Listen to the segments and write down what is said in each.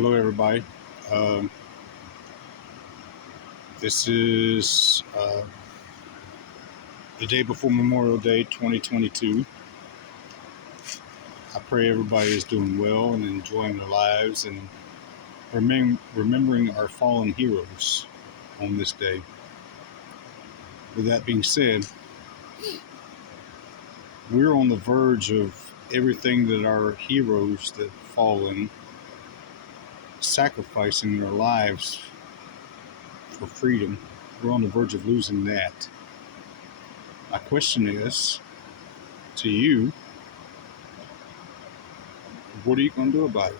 Hello, everybody. Um, this is the day before Memorial Day 2022. I pray everybody is doing well and enjoying their lives and remembering our fallen heroes on this day. With that being said, we're on the verge of everything that our heroes that fallen sacrificing their lives for freedom. We're on the verge of losing that. My question is to you, what are you going to do about it?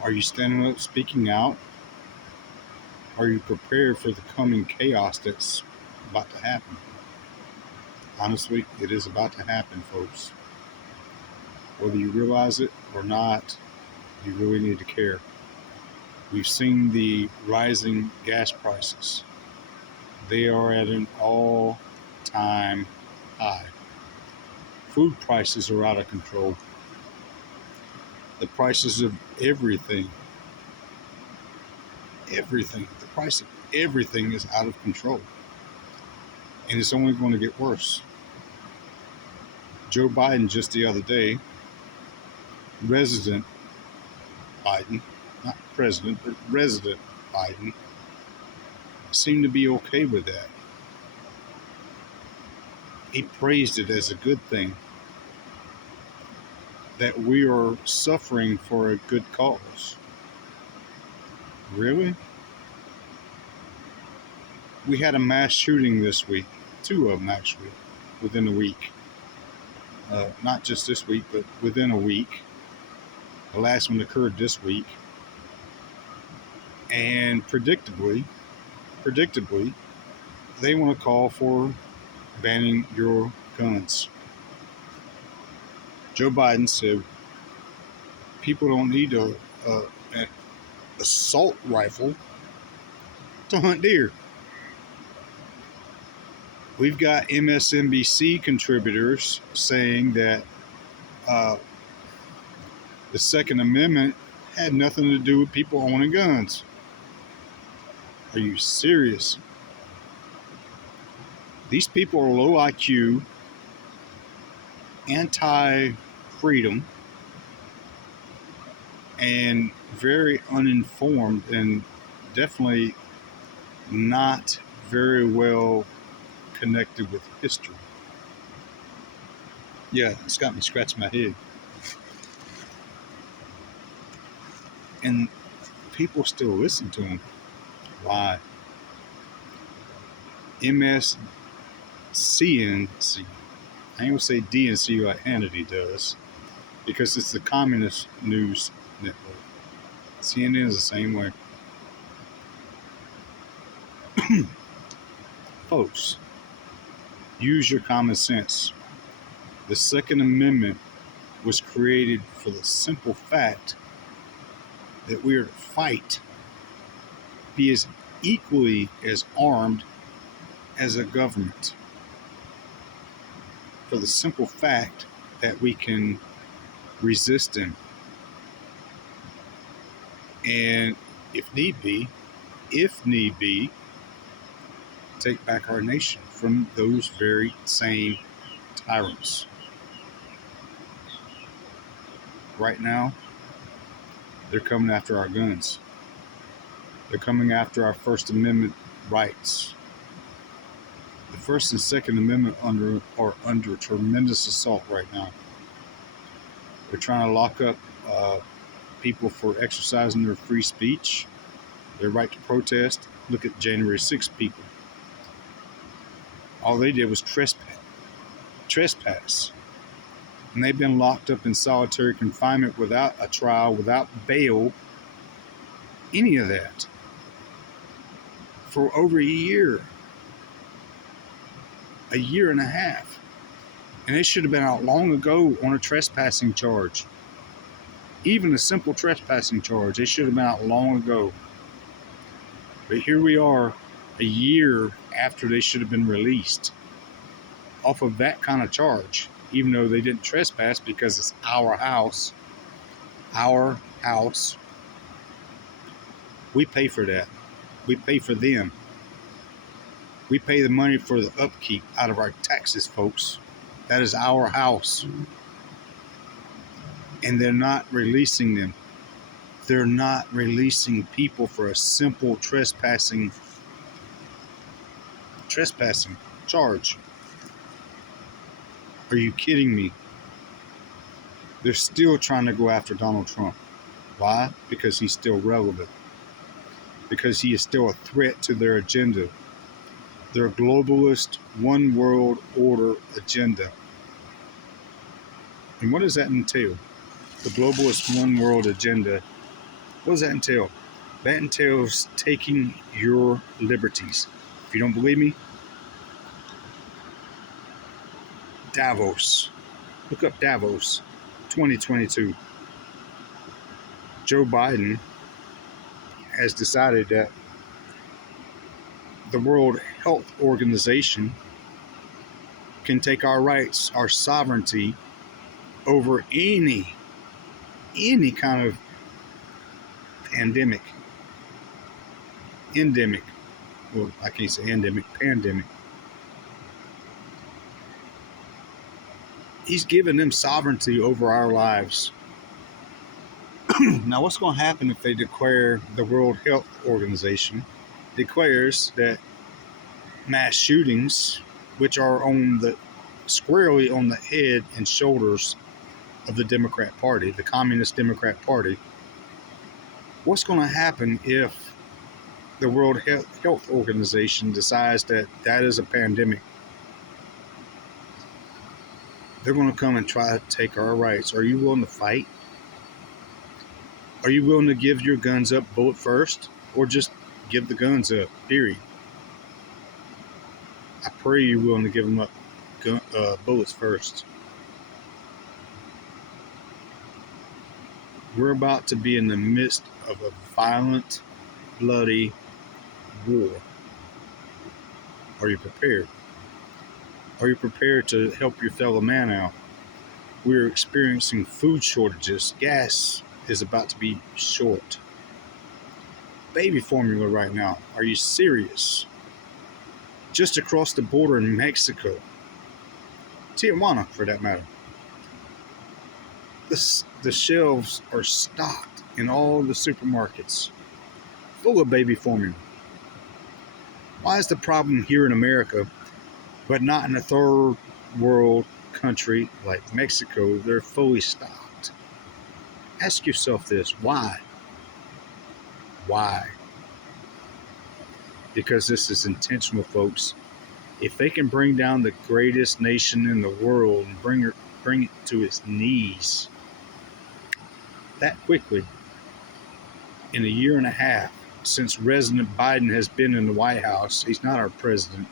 Are you standing up, speaking out? Are you prepared for the coming chaos that's about to happen? Honestly, it is about to happen, folks. Whether you realize it or not, you really need to care. We've seen the rising gas prices. They are at an all-time high. Food prices are out of control. The prices of everything, the price of everything is out of control. And it's only going to get worse. Joe Biden just the other day, resident Biden, not president, but resident Biden, seemed to be okay with that. He praised it as a good thing, that we are suffering for a good cause. Really? We had a mass shooting this week, two of them actually, within a week. Not just this week, but within a week. The last one occurred this week. And predictably, they want to call for banning your guns. Joe Biden said people don't need an assault rifle to hunt deer. We've got MSNBC contributors saying that the Second Amendment had nothing to do with people owning guns. Are you serious? These people are low IQ, anti-freedom, and very uninformed, and definitely not very well connected with history. Yeah, it's got me scratching my head. And people still listen to him. Why? MSCNC. I ain't gonna say DNC like Hannity does, because it's the communist news network. CNN is the same way. Folks, use your common sense. The Second Amendment was created for the simple fact that we are to fight, be as equally as armed as a government, for the simple fact that we can resist them. And if need be, take back our nation from those very same tyrants. Right now, they're coming after our guns. They're coming after our First Amendment rights. The First and Second Amendment are under tremendous assault right now. They're trying to lock up people for exercising their free speech, their right to protest. Look at January 6th people. All they did was trespass. And they've been locked up in solitary confinement without a trial, without bail, any of that, for over a year and a half. And they should have been out long ago on a trespassing charge. Even a simple trespassing charge, they should have been out long ago. But here we are, a year after they should have been released off of that kind of charge, even though they didn't trespass because it's our house. our house. We pay for that. We pay for them. We pay the money for the upkeep out of our taxes, folks. That is our house. And they're not releasing them. They're not releasing people for a simple trespassing charge. Are you kidding me? They're still trying to go after Donald Trump. Why? Because he's still relevant. Because he is still a threat to their agenda. Their globalist one world order agenda. And what does that entail? The globalist one world agenda. What does that entail? That entails taking your liberties. If you don't believe me, Davos. Look up Davos 2022. Joe Biden has decided that the World Health Organization can take our rights, our sovereignty over any kind of pandemic. Endemic. Well, I can't say endemic, pandemic. He's given them sovereignty over our lives. Now, what's going to happen if they declare the World Health Organization declares that mass shootings, which are squarely on the head and shoulders of the Democrat Party, the Communist Democrat Party, what's going to happen if the World Health Organization decides that that is a pandemic? They're going to come and try to take our rights. Are you willing to fight? Are you willing to give your guns up bullet first, or just give the guns up, period? I pray you're willing to give them up bullets first. We're about to be in the midst of a violent, bloody war. Are you prepared? Are you prepared to help your fellow man out? We're experiencing food shortages. Gas is about to be short. Baby formula right now. Are you serious? Just across the border in Mexico, Tijuana for that matter, the shelves are stocked in all the supermarkets, full of baby formula. Why is the problem here in America, but not in a third world country like Mexico? They're fully stocked. Ask yourself this: why? Why? Because this is intentional, folks. If they can bring down the greatest nation in the world and bring it to its knees that quickly, in a year and a half since President Biden has been in the White House, he's not our president.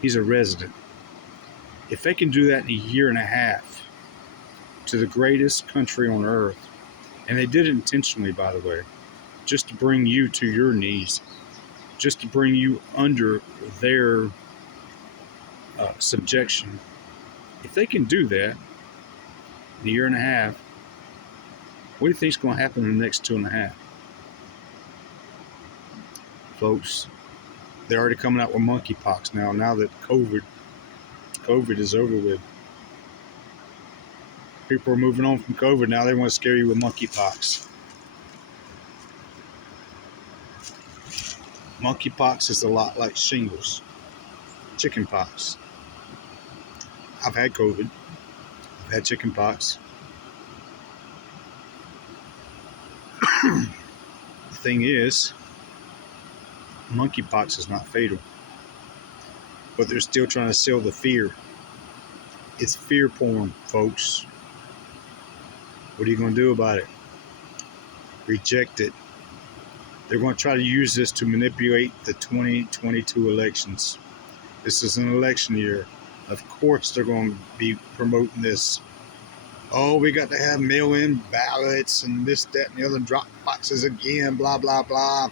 He's a resident. If they can do that in a year and a half to the greatest country on earth, and they did it intentionally, by the way, just to bring you to your knees, just to bring you under their subjection. If they can do that in a year and a half, what do you think is going to happen in the next 2.5? Folks, they're already coming out with monkeypox now that COVID is over with. People are moving on from COVID. Now they want to scare you with monkeypox. Monkeypox is a lot like shingles, chickenpox. I've had COVID. I've had chickenpox. The thing is, monkeypox is not fatal, but they're still trying to sell the fear. It's fear porn, folks. What are you going to do about it? Reject it. They're going to try to use this to manipulate the 2022 elections. This is an election year. Of course they're going to be promoting this. Oh, we got to have mail-in ballots and this, that, and the other, drop boxes again, blah, blah, blah.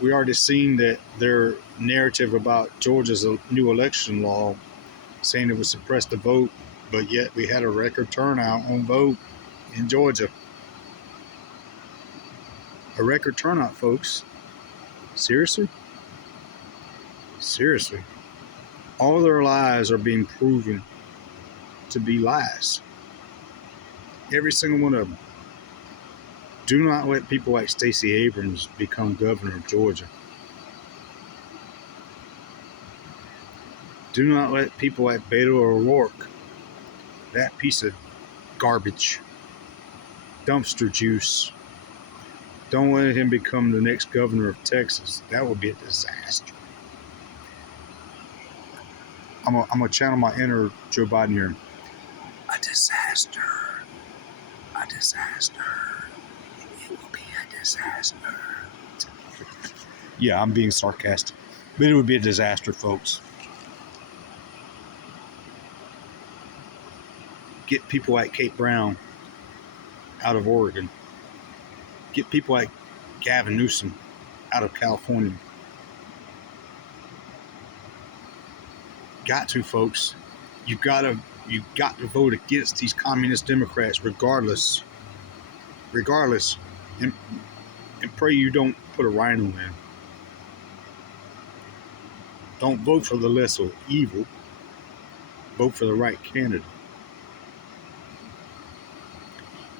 We already seen that their narrative about Georgia's new election law, saying it would suppress the vote, But yet we had a record turnout on vote in Georgia. A record turnout, folks. Seriously? Seriously. All their lies are being proven to be lies. Every single one of them. Do not let people like Stacey Abrams become governor of Georgia. Do not let people like Beto O'Rourke, that piece of garbage, dumpster juice, don't let him become the next governor of Texas. That would be a disaster. I'm going to channel my inner Joe Biden here. A disaster. A disaster. It will be a disaster. Yeah, I'm being sarcastic. But it would be a disaster, folks. Get people like Kate Brown out of Oregon. Get people like Gavin Newsom out of California. Got to, folks. You got to vote against these communist Democrats regardless. And pray you don't put a rhino in. Don't vote for the lesser evil. Vote for the right candidate.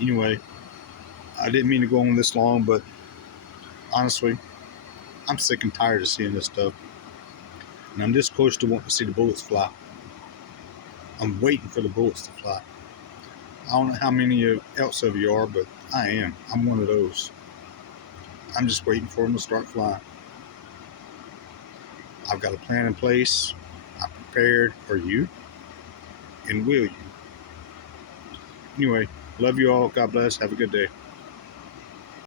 Anyway, I didn't mean to go on this long, but honestly, I'm sick and tired of seeing this stuff. And I'm this close to wanting to see the bullets fly. I'm waiting for the bullets to fly. I don't know how many else of you are, but I am. I'm one of those. I'm just waiting for them to start flying. I've got a plan in place. I'm prepared. Are you? And will you? Anyway, love you all. God bless. Have a good day.